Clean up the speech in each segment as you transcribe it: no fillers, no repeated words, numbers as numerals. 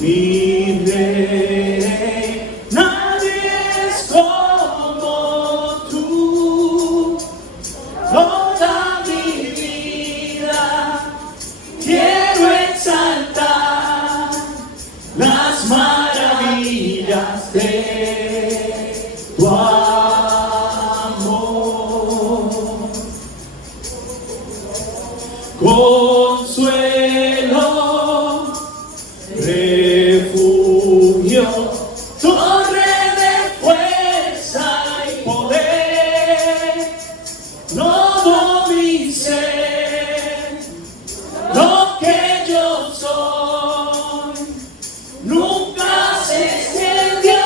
mi rey. Nadie es como tú. Toda mi vida quiero exaltar las maravillas de tu amor. Consuelo, refugio, torre de fuerza y poder, todo mi ser, lo que yo soy, nunca se extendió.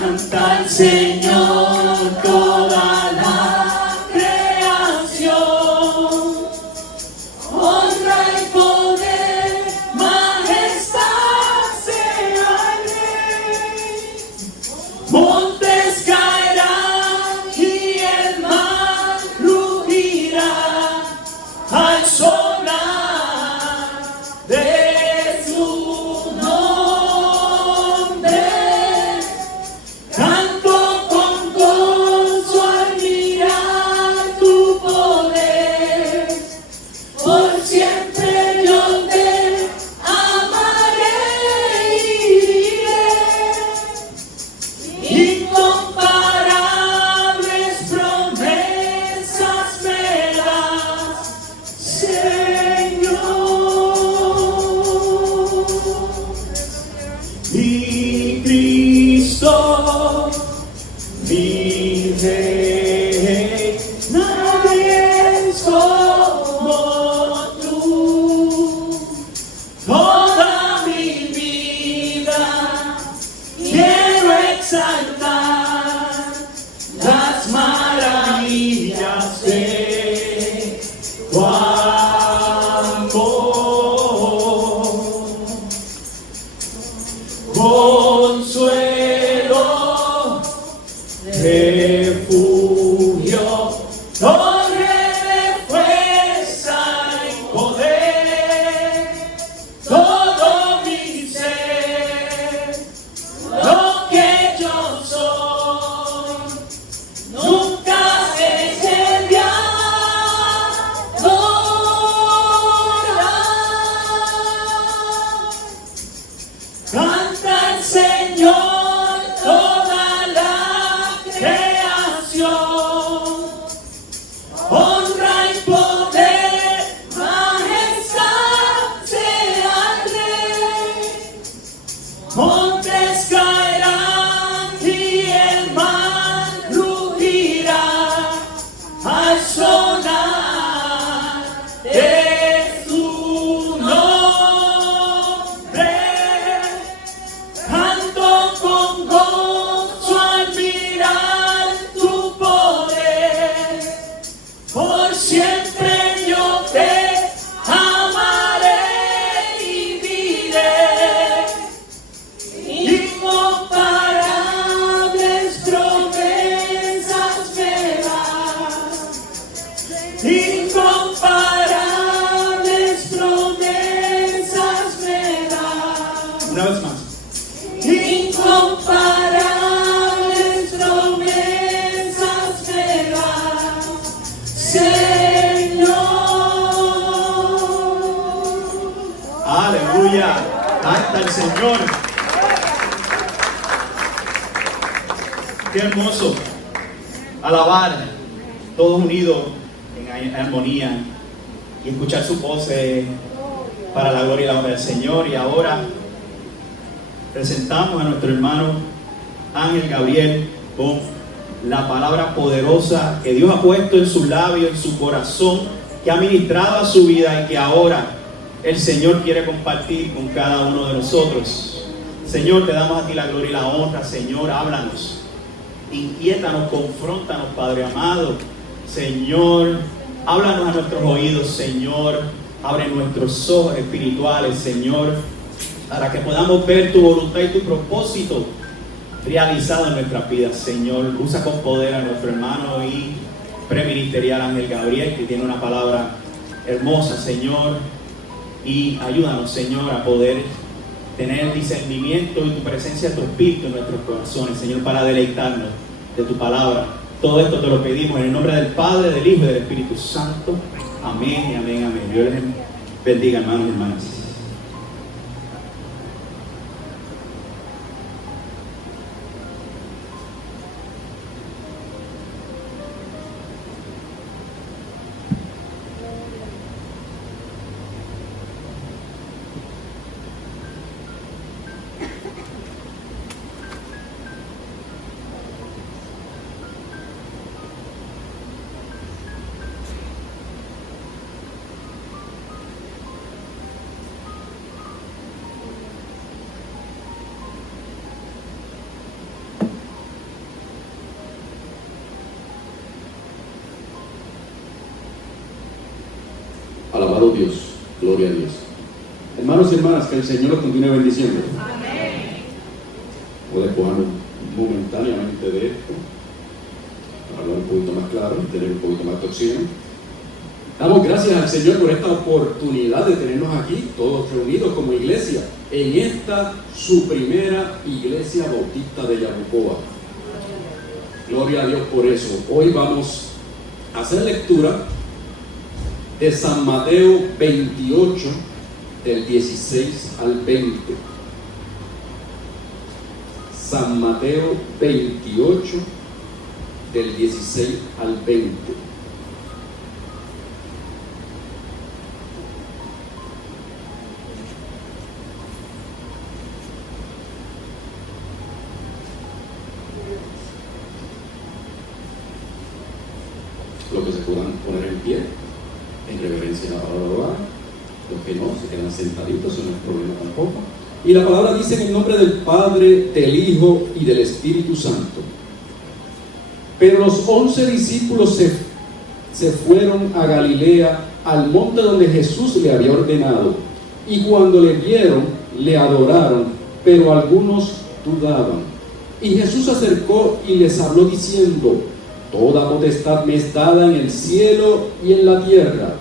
Canta al Señor toda la creación, honra y poder, majestad sea el Rey. Montes caerán y el mar rugirá al sonar de su nombre. Canto con gozo al mirar tu poder, por siempre yo te amaré y diré. Incomparables promesas me das, Señor. Mi Cristo, mi Rey, nadie es como tú. Toda mi vida quiero exaltar las maravillas de tu amor. Consuelo, refugio, torre de fuerza y poder, todo mi ser, lo que yo soy, nunca se extendió. Canta el Señor toda la creación, honra y poder, majestad sea el Rey. Montes caerán y el mar rugirá al sonar de su nombre. Canto con gozo al mirar tu poder, por siempre yo te amaré y diré. Incomparables promesas me das, incomparables promesas me das. Una vez más. Incomparables promesas me das, Señor. Aleluya, canta el Señor. Qué hermoso alabar todos unidos en armonía y escuchar su voz para la gloria y la honra del Señor. Y ahora presentamos a nuestro hermano Ángel Gabriel con la palabra poderosa que Dios ha puesto en sus labios, en su corazón, que ha ministrado a su vida y que ahora el Señor quiere compartir con cada uno de nosotros. Señor, te damos a ti la gloria y la honra. Señor, háblanos, inquiétanos, confróntanos, Padre amado. Señor, háblanos a nuestros oídos, Señor. Abre nuestros ojos espirituales, Señor, para que podamos ver tu voluntad y tu propósito realizado en nuestras vidas, Señor. Usa con poder a nuestro hermano y preministerial Ángel Gabriel, que tiene una palabra hermosa, Señor, y ayúdanos, Señor, a poder tener discernimiento y tu presencia, tu espíritu en nuestros corazones, Señor, para deleitarnos de tu palabra. Todo esto te lo pedimos en el nombre del Padre, del Hijo y del Espíritu Santo. Amén y amén, amén. Dios les bendiga, hermanos y hermanas. Alabado Dios, gloria a Dios. Hermanos y hermanas, que el Señor los continúe bendiciendo. Amén. Puede ponernos momentáneamente de esto, para hablar un poquito más claro y tener un poquito más de oxígeno. Damos gracias al Señor por esta oportunidad de tenernos aquí, todos reunidos como iglesia, en esta su primera iglesia bautista de Yabucoa. Gloria a Dios por eso. Hoy vamos a hacer lectura de San Mateo 28, del 16 al 20. San Mateo 28, del 16 al 20. Los que se puedan poner en pie en reverencia a la palabra de hogar, los que no se quedan sentaditos, eso no es problema tampoco. Y la palabra dice en el nombre del Padre, del Hijo y del Espíritu Santo. Pero los 11 discípulos se fueron a Galilea, al monte donde Jesús le había ordenado, y cuando le vieron, le adoraron, pero algunos dudaban. Y Jesús se acercó y les habló diciendo: toda potestad me es dada en el cielo y en la tierra.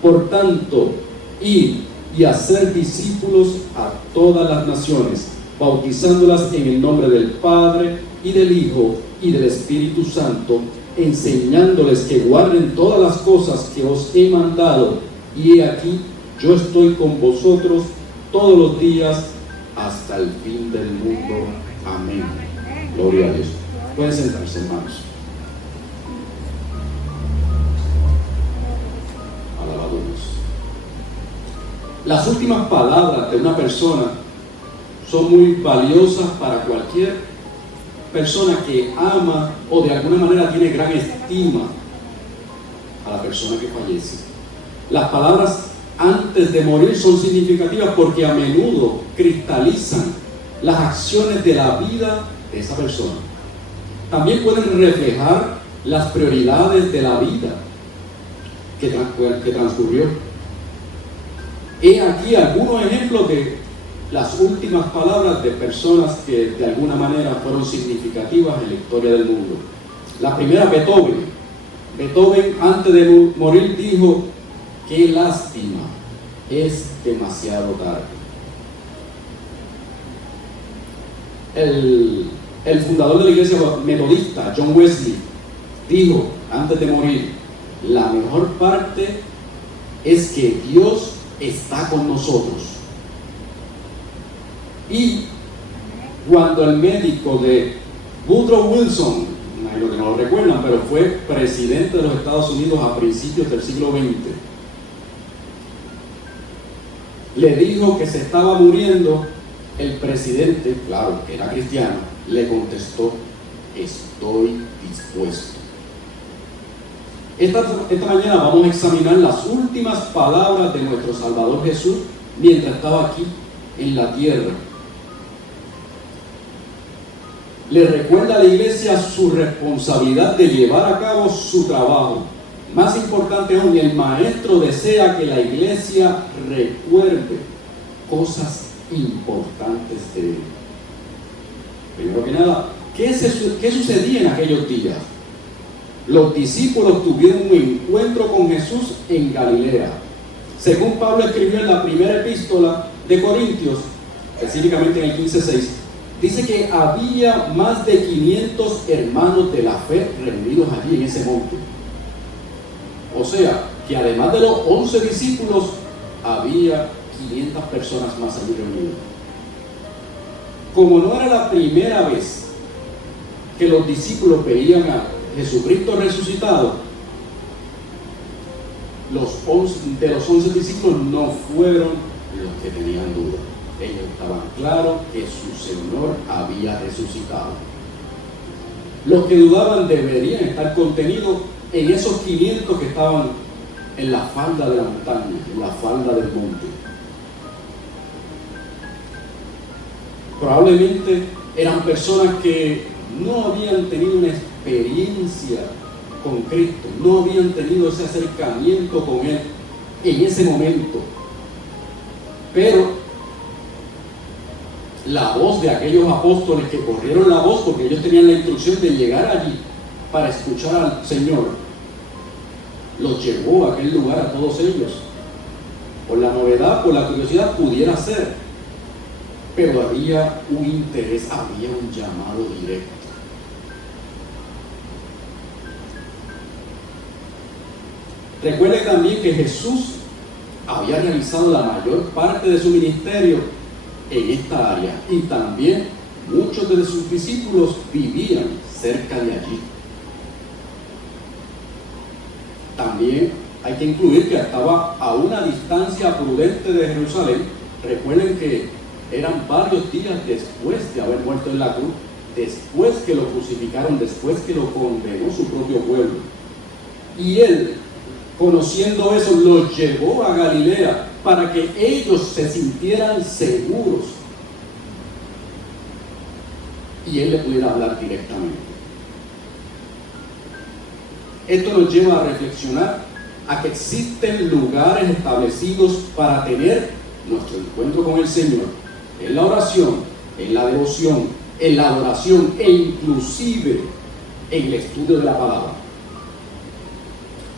Por tanto, id y hacer discípulos a todas las naciones, bautizándolas en el nombre del Padre y del Hijo y del Espíritu Santo, enseñándoles que guarden todas las cosas que os he mandado. Y he aquí, yo estoy con vosotros todos los días hasta el fin del mundo. Amén. Gloria a Dios. Pueden sentarse, hermanos. Las últimas palabras de una persona son muy valiosas para cualquier persona que ama o de alguna manera tiene gran estima a la persona que fallece. Las palabras antes de morir son significativas porque a menudo cristalizan las acciones de la vida de esa persona. También pueden reflejar las prioridades de la vida que transcurrió. He aquí algunos ejemplos de las últimas palabras de personas que de alguna manera fueron significativas en la historia del mundo. La primera, Beethoven. Beethoven, antes de morir, dijo: qué lástima, es demasiado tarde. El fundador de la iglesia metodista, John Wesley, dijo antes de morir: la mejor parte es que Dios está con nosotros. Y cuando el médico de Woodrow Wilson, lo que no lo recuerdan, pero fue presidente de los Estados Unidos a principios del siglo XX, le dijo que se estaba muriendo, el presidente, claro, que era cristiano, le contestó: estoy dispuesto. Esta mañana vamos a examinar las últimas palabras de nuestro Salvador Jesús mientras estaba aquí en la tierra. Le recuerda a la iglesia su responsabilidad de llevar a cabo su trabajo. Más importante aún, el maestro desea que la iglesia recuerde cosas importantes de él. Primero que nada, ¿qué sucedía en aquellos días? los discípulos tuvieron un encuentro con Jesús en Galilea. Según Pablo escribió en la primera epístola de Corintios, específicamente en el 15:6, dice que había más de 500 hermanos de la fe reunidos allí en ese monte. O sea, que además de los 11 discípulos, había 500 personas más allí reunidas. Como no era la primera vez que los discípulos veían a Jesucristo resucitado, de los 11 discípulos no fueron los que tenían duda. Ellos estaban claros que su Señor había resucitado. Los que dudaban deberían estar contenidos en esos 500 que estaban en la falda de la montaña, en la falda del monte. Probablemente eran personas que no habían tenido una experiencia con Cristo, no habían tenido ese acercamiento con Él en ese momento. Pero la voz de aquellos apóstoles que corrieron la voz, porque ellos tenían la instrucción de llegar allí para escuchar al Señor, los llevó a aquel lugar a todos ellos. Por la novedad, por la curiosidad, pudiera ser, pero había un interés, había un llamado directo. Recuerde también que Jesús había realizado la mayor parte de su ministerio en esta área, y también muchos de sus discípulos vivían cerca de allí. También hay que incluir que estaba a una distancia prudente de Jerusalén. Recuerden que eran varios días después de haber muerto en la cruz, después que lo crucificaron, después que lo condenó su propio pueblo. Y él, conociendo eso, los llevó a Galilea para que ellos se sintieran seguros y él le pudiera hablar directamente. Esto nos lleva a reflexionar a que existen lugares establecidos para tener nuestro encuentro con el Señor, en la oración, en la devoción, en la adoración e inclusive en el estudio de la palabra.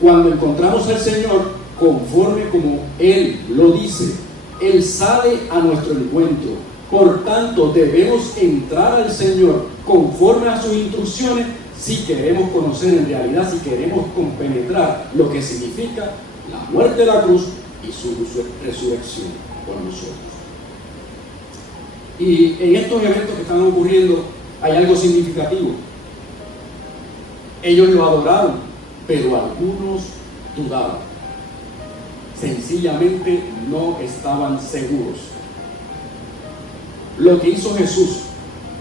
Cuando encontramos al Señor, conforme como Él lo dice, Él sale a nuestro encuentro. Por tanto, debemos entrar al Señor conforme a sus instrucciones si queremos conocer en realidad, si queremos compenetrar lo que significa la muerte de la cruz y su resurrección por nosotros. Y en estos eventos que están ocurriendo hay algo significativo. Ellos lo adoraron, pero algunos dudaban. Sencillamente no estaban seguros. Lo que hizo Jesús,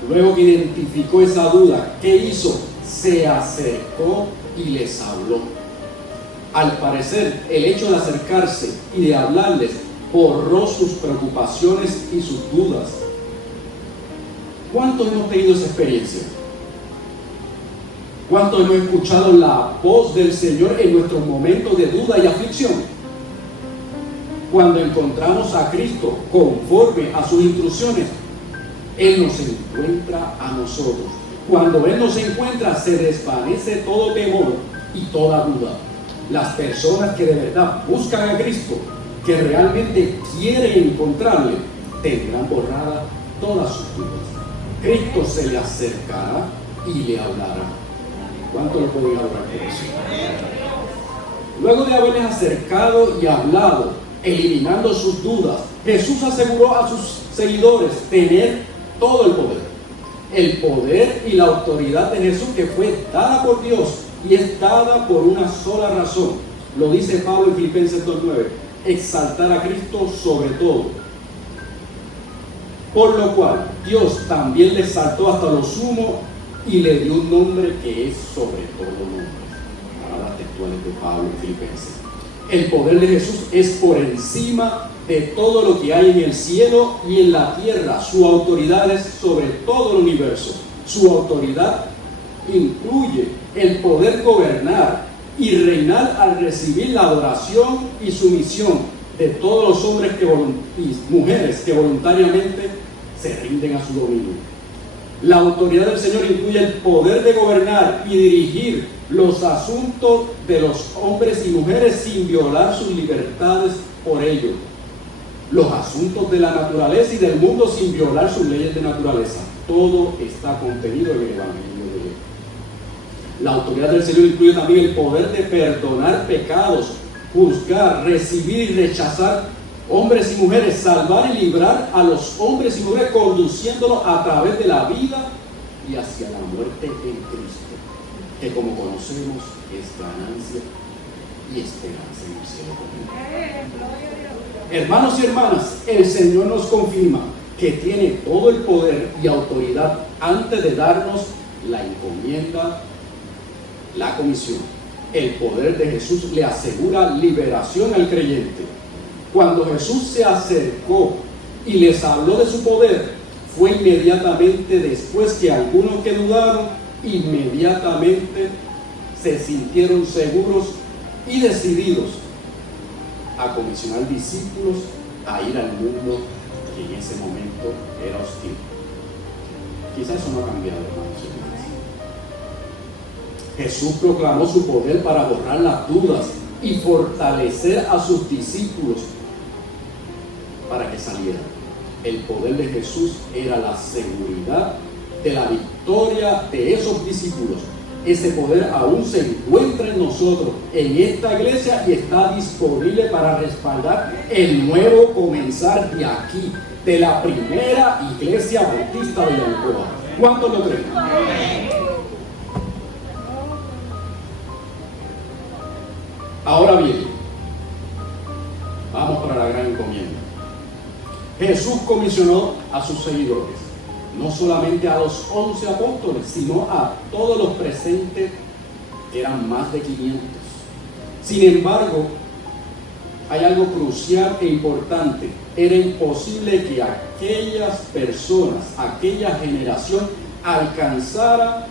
luego que identificó esa duda, ¿qué hizo? Se acercó y les habló. Al parecer, el hecho de acercarse y de hablarles borró sus preocupaciones y sus dudas. ¿Cuántos hemos tenido esa experiencia? ¿Cuántos hemos escuchado la voz del Señor en nuestros momentos de duda y aflicción? Cuando encontramos a Cristo conforme a sus instrucciones, Él nos encuentra a nosotros. Cuando Él nos encuentra, se desvanece todo temor y toda duda. Las personas que de verdad buscan a Cristo, que realmente quieren encontrarle, tendrán borradas todas sus dudas. Cristo se le acercará y le hablará. ¿Cuánto lo pueden adorar por eso? Luego de haberles acercado y hablado, eliminando sus dudas, Jesús aseguró a sus seguidores tener todo el poder y la autoridad de Jesús, que fue dada por Dios y es dada por una sola razón. Lo dice Pablo en Filipenses 2:9: exaltar a Cristo sobre todo. Por lo cual Dios también le exaltó hasta lo sumo y le dio un nombre que es sobre todo nombre. Palabras textuales de Pablo en Filipenses. El poder de Jesús es por encima de todo lo que hay en el cielo y en la tierra. Su autoridad es sobre todo el universo. Su autoridad incluye el poder gobernar y reinar al recibir la adoración y sumisión de todos los hombres y mujeres que voluntariamente se rinden a su dominio. La autoridad del Señor incluye el poder de gobernar y dirigir los asuntos de los hombres y mujeres sin violar sus libertades por ello. Los asuntos de la naturaleza y del mundo sin violar sus leyes de naturaleza. Todo está contenido en el Evangelio de Dios. La autoridad del Señor incluye también el poder de perdonar pecados, juzgar, recibir y rechazar hombres y mujeres, salvar y librar a los hombres y mujeres, conduciéndolos a través de la vida y hacia la muerte en Cristo, que como conocemos es ganancia y esperanza en el cielo común. Hermanos y hermanas, el Señor nos confirma que tiene todo el poder y autoridad antes de darnos la encomienda, la comisión. El poder de Jesús le asegura liberación al creyente. Cuando Jesús se acercó y les habló de su poder, fue inmediatamente después que algunos que dudaron, inmediatamente se sintieron seguros y decididos a comisionar discípulos a ir al mundo que en ese momento era hostil. Quizás eso no ha cambiado, hermanos y hermanas. Jesús proclamó su poder para borrar las dudas y fortalecer a sus discípulos para que salieran. El poder de Jesús era la seguridad de la victoria de esos discípulos. Ese poder aún se encuentra en nosotros, en esta iglesia, y está disponible para respaldar el nuevo comenzar de aquí, de la primera iglesia bautista de Yabucoa. ¿Cuántos lo creen? Ahora bien, vamos para la gran encomienda. Jesús comisionó a sus seguidores, no solamente a los 11 apóstoles, sino a todos los presentes, que eran más de 500. Sin embargo, hay algo crucial e importante. Era imposible que aquellas personas, aquella generación, alcanzara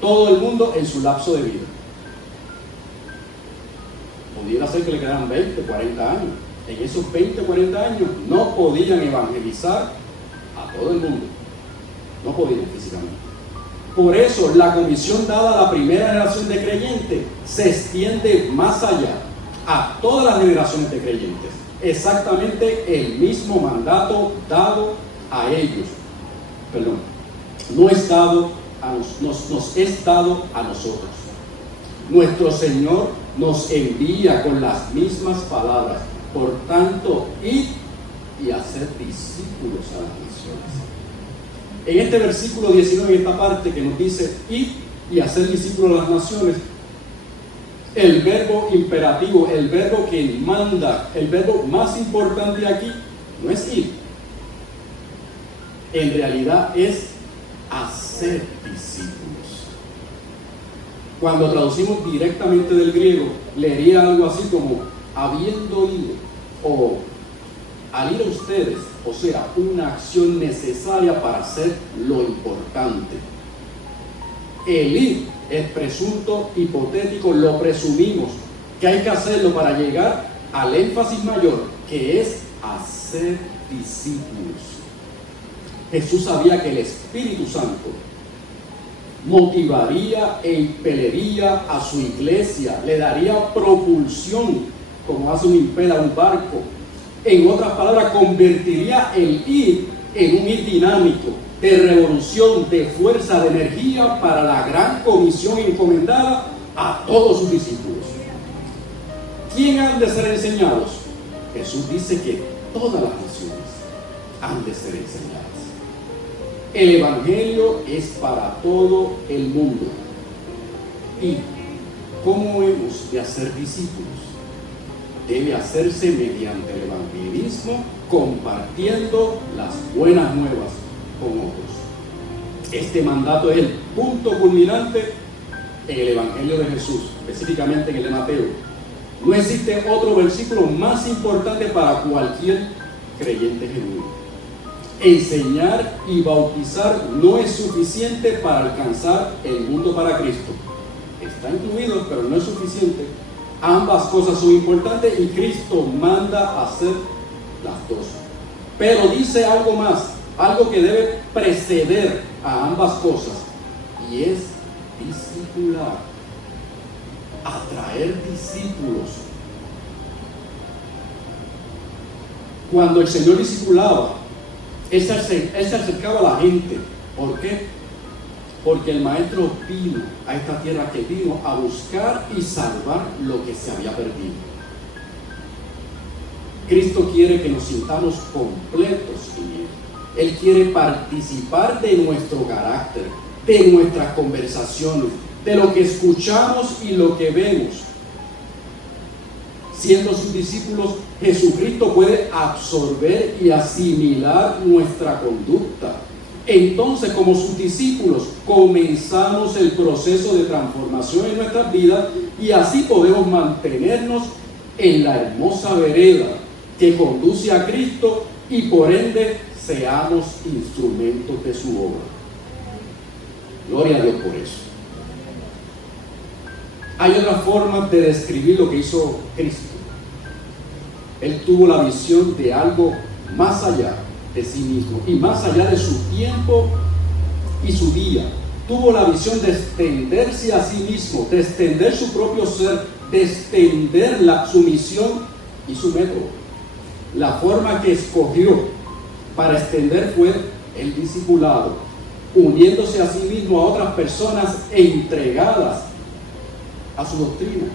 todo el mundo en su lapso de vida. Pudiera ser que le quedaran 20, 40 años. En esos 20, 40 años no podían evangelizar a todo el mundo. No podían físicamente. Por eso la comisión dada a la primera generación de creyentes se extiende más allá a todas las generaciones de creyentes. Exactamente el mismo mandato dado a ellos. Perdón. Nos es dado a nosotros. Nuestro Señor nos envía con las mismas palabras. Por tanto, id y hacer discípulos a las naciones. En este versículo 19, en esta parte que nos dice id y hacer discípulos a las naciones, el verbo imperativo, el verbo que manda, el verbo más importante aquí, no es ir. En realidad es hacer discípulos. Cuando traducimos directamente del griego, leería algo así como habiendo ido, o al ir a ustedes, o sea, una acción necesaria para hacer lo importante. El ir es presunto, hipotético, lo presumimos, que hay que hacerlo para llegar al énfasis mayor, que es hacer discípulos. Jesús sabía que el Espíritu Santo motivaría e impelería a su iglesia, le daría propulsión, como hace un impel a un barco. En otras palabras, convertiría el ir en un ir dinámico, de revolución, de fuerza, de energía para la gran comisión encomendada a todos sus discípulos. ¿Quién han de ser enseñados? Jesús dice que todas las naciones han de ser enseñadas. El Evangelio es para todo el mundo. ¿Y cómo hemos de hacer discípulos? Debe hacerse mediante el evangelismo, compartiendo las buenas nuevas con otros. Este mandato es el punto culminante en el Evangelio de Jesús, específicamente en el de Mateo. No existe otro versículo más importante para cualquier creyente genuino. Enseñar y bautizar no es suficiente para alcanzar el mundo para Cristo. Está incluido, pero no es suficiente. Ambas cosas son importantes y Cristo manda hacer las dos. Pero dice algo más. algo que debe preceder a ambas cosas, y es discipular, atraer discípulos. Cuando el Señor discipulaba, Él se acercaba a la gente. ¿Por qué? Porque el Maestro vino a esta tierra, que vino a buscar y salvar lo que se había perdido. Cristo quiere que nos sintamos completos en Él. Él quiere participar de nuestro carácter, de nuestras conversaciones, de lo que escuchamos y lo que vemos. Siendo sus discípulos, Jesucristo puede absorber y asimilar nuestra conducta. Entonces, como sus discípulos, comenzamos el proceso de transformación en nuestras vidas, y así podemos mantenernos en la hermosa vereda que conduce a Cristo, y por ende seamos instrumentos de su obra. Gloria a Dios por eso. Hay otra forma de describir lo que hizo Cristo. Él tuvo la visión de algo más allá de sí mismo y más allá de su tiempo y su día. Tuvo la visión de extenderse a sí mismo, de extender su propio ser, de extender su misión y su método. La forma que escogió para extender fue el discipulado, uniéndose a sí mismo a otras personas entregadas a su doctrina,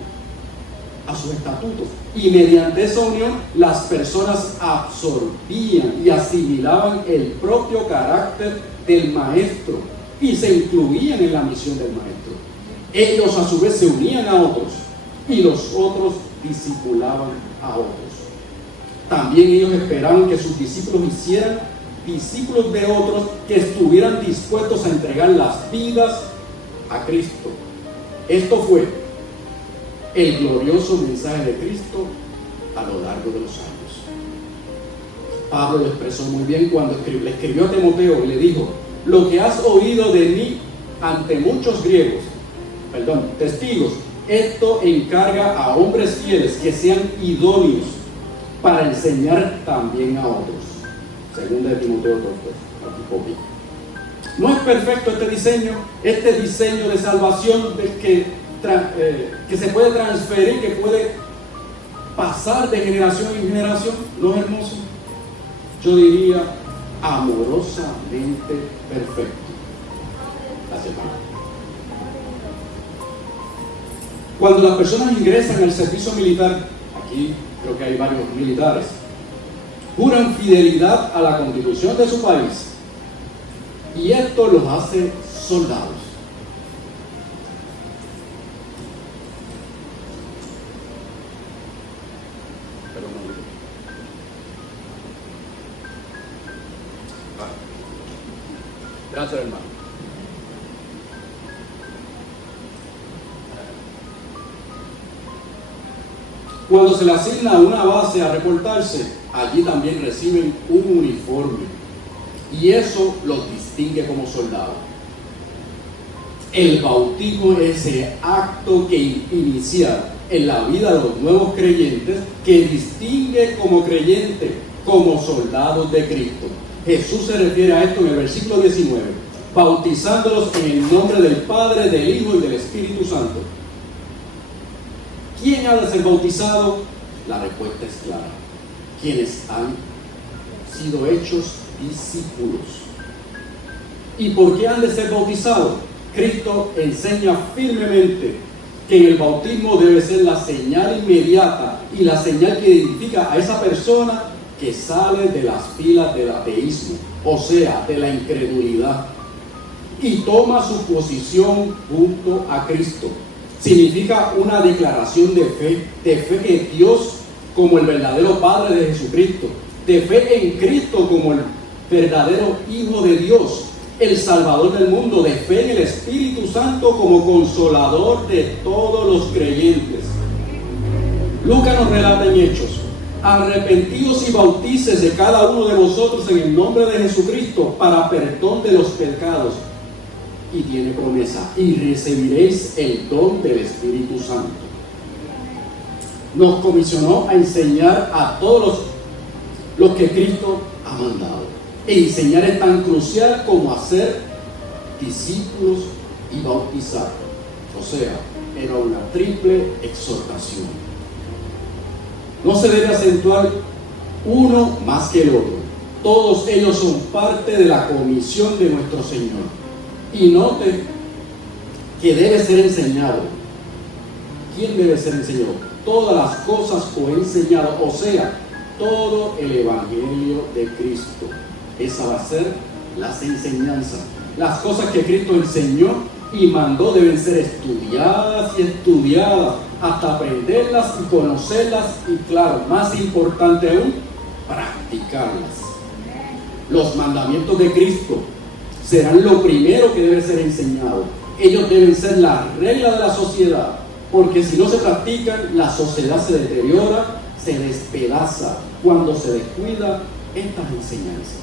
a sus estatutos, y mediante esa unión las personas absorbían y asimilaban el propio carácter del Maestro y se incluían en la misión del Maestro. Ellos a su vez se unían a otros y los otros discipulaban a otros. También ellos esperaban que sus discípulos hicieran discípulos de otros que estuvieran dispuestos a entregar las vidas a Cristo. Esto fue el glorioso mensaje de Cristo a lo largo de los años. Pablo lo expresó muy bien cuando le escribió a Timoteo y le dijo: lo que has oído de mí ante muchos testigos, esto encarga a hombres fieles que sean idóneos para enseñar también a otros. Segunda de Timoteo 2, aquí poquito. No es perfecto este diseño de salvación que se puede transferir, que puede pasar de generación en generación. ¿No es hermoso? Yo diría amorosamente perfecto. Gracias, Pablo. Cuando las personas ingresan al servicio militar, aquí creo que hay varios militares, juran fidelidad a la Constitución de su país, y esto los hace soldados. Gracias, hermano. Cuando se le asigna a una base a reportarse, allí también reciben un uniforme, y eso los distingue como soldados. El bautismo es ese acto que inicia en la vida de los nuevos creyentes, que distingue como creyentes, como soldados de Cristo. Jesús se refiere a esto en el versículo 19, bautizándolos en el nombre del Padre, del Hijo y del Espíritu Santo. ¿Quién ha de ser bautizado? La respuesta es clara: quienes han sido hechos discípulos. ¿Y por qué han de ser bautizados? Cristo enseña firmemente que en el bautismo debe ser la señal inmediata y la señal que identifica a esa persona que sale de las filas del ateísmo, o sea, de la incredulidad, y toma su posición junto a Cristo. Significa una declaración de fe en Dios como el verdadero Padre de Jesucristo, de fe en Cristo como el verdadero Hijo de Dios, el Salvador del mundo, de fe en el Espíritu Santo como consolador de todos los creyentes. Lucas nos relata en Hechos: arrepentidos y bautícese cada uno de vosotros en el nombre de Jesucristo para perdón de los pecados. Y tiene promesa: y recibiréis el don del Espíritu Santo. Nos comisionó a enseñar a todos los que Cristo ha mandado. Enseñar es tan crucial como hacer discípulos y bautizar. O sea, era una triple exhortación. No se debe acentuar uno más que el otro. Todos ellos son parte de la comisión de nuestro Señor. Y note que debe ser enseñado. ¿Quién debe ser enseñado? Todas las cosas o enseñado, o sea, todo el Evangelio de Cristo. Esa va a ser las enseñanzas. Las cosas que Cristo enseñó y mandó deben ser estudiadas y estudiadas hasta aprenderlas y conocerlas y, claro, más importante aún, practicarlas. Los mandamientos de Cristo serán lo primero que debe ser enseñado. Ellos deben ser la regla de la sociedad, porque si no se practican, la sociedad se deteriora, se despedaza cuando se descuida estas enseñanzas.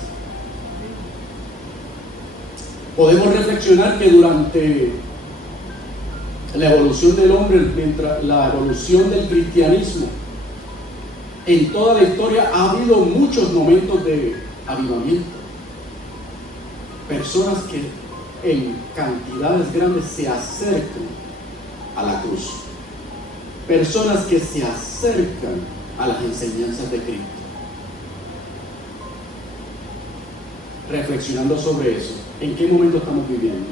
Podemos reflexionar que durante la evolución del hombre, mientras la evolución del cristianismo, en toda la historia ha habido muchos momentos de avivamiento. Personas que en cantidades grandes se acercan a la cruz. Personas que se acercan a las enseñanzas de Cristo. Reflexionando sobre eso, ¿en qué momento estamos viviendo?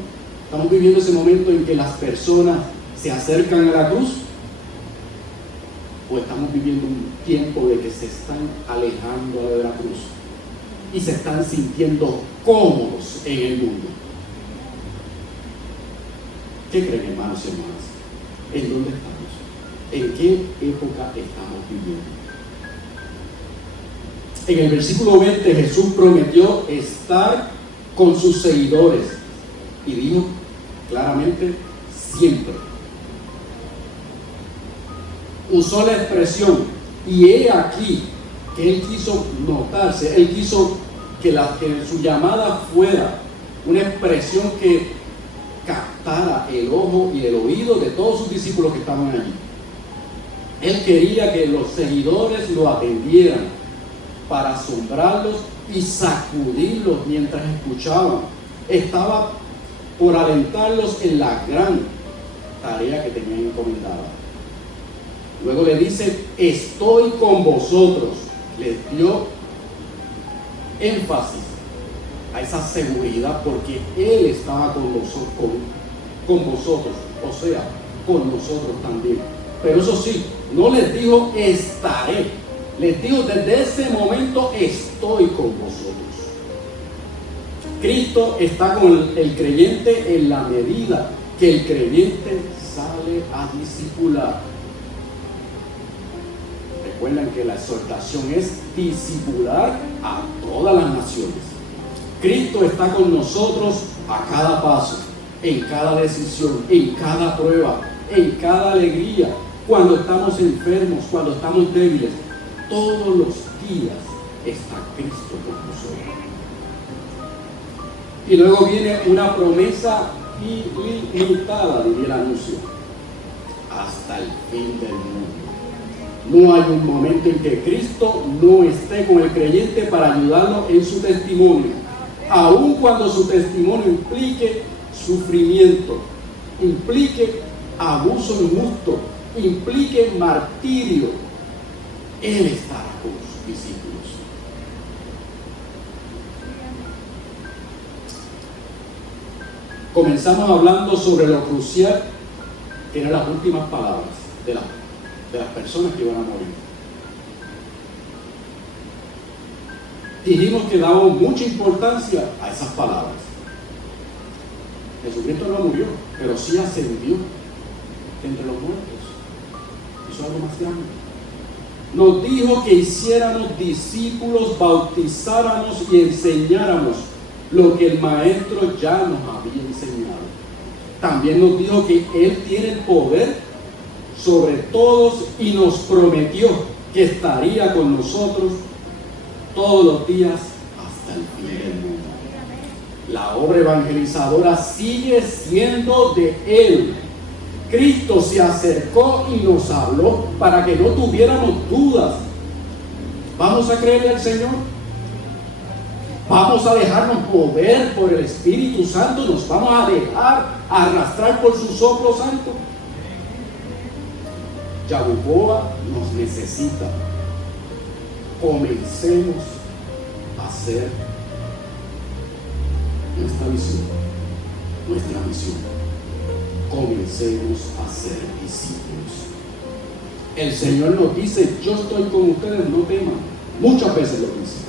¿Estamos viviendo ese momento en que las personas se acercan a la cruz? ¿O estamos viviendo un tiempo de que se están alejando de la cruz y se están sintiendo cómodos en el mundo? ¿Qué creen, hermanos y hermanas? ¿En dónde estamos? ¿En qué época estamos viviendo? En el versículo 20 Jesús prometió estar con sus seguidores y dijo claramente siempre. Usó la expresión y he aquí que él quiso notarse, él quiso que su llamada fuera una expresión que captara el ojo y el oído de todos sus discípulos que estaban allí. Él quería que los seguidores lo atendieran para asombrarlos y sacudirlos mientras escuchaban. Estaba por alentarlos en la gran tarea que tenían encomendada. Luego le dice, estoy con vosotros. Les dio énfasis a esa seguridad porque Él estaba con vosotros, o sea, con nosotros también. Pero eso sí, no les dijo estaré. Les digo, desde ese momento estoy con vosotros. Cristo está con el creyente en la medida que el creyente sale a discipular. Recuerden que la exhortación es discipular a todas las naciones. Cristo está con nosotros a cada paso, en cada decisión, en cada prueba, en cada alegría, cuando estamos enfermos, cuando estamos débiles. Todos los días está Cristo con nosotros. Y luego viene una promesa ilimitada, diría el anuncio, hasta el fin del mundo. No hay un momento en que Cristo no esté con el creyente para ayudarlo en su testimonio, aun cuando su testimonio implique sufrimiento, implique abuso injusto, implique martirio. Él estará con sus discípulos. Comenzamos hablando sobre lo crucial que eran las últimas palabras de las personas que iban a morir. Dijimos que dábamos mucha importancia a esas palabras. Jesucristo no murió, pero sí ascendió entre los muertos. Eso es algo más grande. Nos dijo que hiciéramos discípulos, bautizáramos y enseñáramos lo que el Maestro ya nos había enseñado. También nos dijo que Él tiene el poder sobre todos y nos prometió que estaría con nosotros todos los días hasta el fin del mundo. La obra evangelizadora sigue siendo de Él. Cristo se acercó y nos habló para que no tuviéramos dudas. ¿Vamos a creerle al Señor? Vamos a dejarnos mover por el Espíritu Santo, nos vamos a dejar arrastrar por su soplo santo. Yabucoa nos necesita. Comencemos a hacer nuestra misión. Comencemos a ser discípulos. El Señor nos dice: yo estoy con ustedes, no teman. Muchas veces lo dice.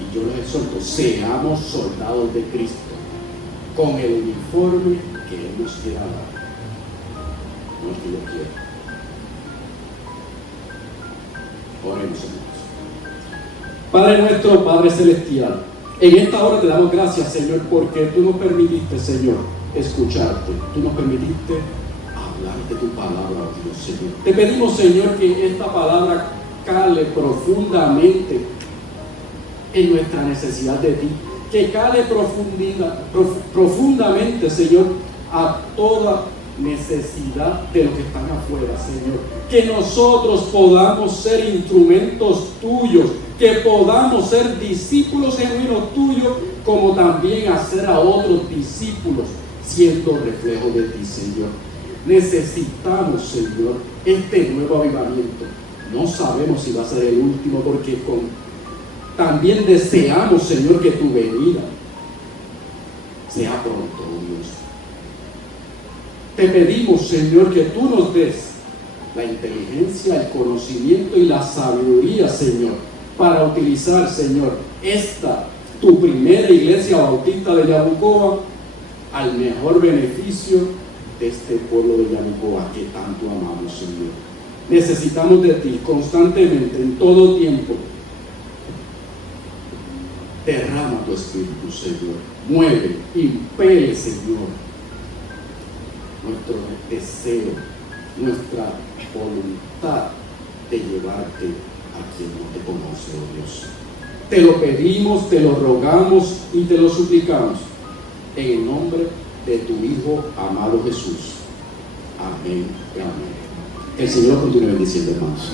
Y yo les exhorto: seamos soldados de Cristo, con el uniforme que Él nos quiera dar. No es que lo quiera. Oremos, hermanos. Padre nuestro, Padre celestial, en esta hora te damos gracias, Señor, porque tú nos permitiste, Señor, escucharte. Tú nos permitiste hablar de tu palabra, oh Dios, Señor. Te pedimos, Señor, que esta palabra cale profundamente en nuestra necesidad de ti. Que cale profundamente, Señor, a toda necesidad de los que están afuera, Señor. Que nosotros podamos ser instrumentos tuyos, que podamos ser discípulos genuinos tuyos, como también hacer a otros discípulos siendo reflejo de ti, Señor. Necesitamos, Señor, este nuevo avivamiento. No sabemos si va a ser el último, porque también deseamos, Señor, que tu venida sea pronto, oh Dios. Te pedimos, Señor, que tú nos des la inteligencia, el conocimiento y la sabiduría, Señor, para utilizar, Señor, tu primera iglesia bautista de Yabucoa al mejor beneficio de este pueblo de Yabucoa que tanto amamos, Señor. Necesitamos de ti constantemente, en todo tiempo. Derrama tu Espíritu, Señor. Mueve, impele, Señor, nuestro deseo, nuestra voluntad de llevarte a quien no te conoce, oh Dios. Te lo pedimos, te lo rogamos y te lo suplicamos en el nombre de tu Hijo amado Jesús. Amén y amén. Que el Señor continúe bendiciendo, hermanos.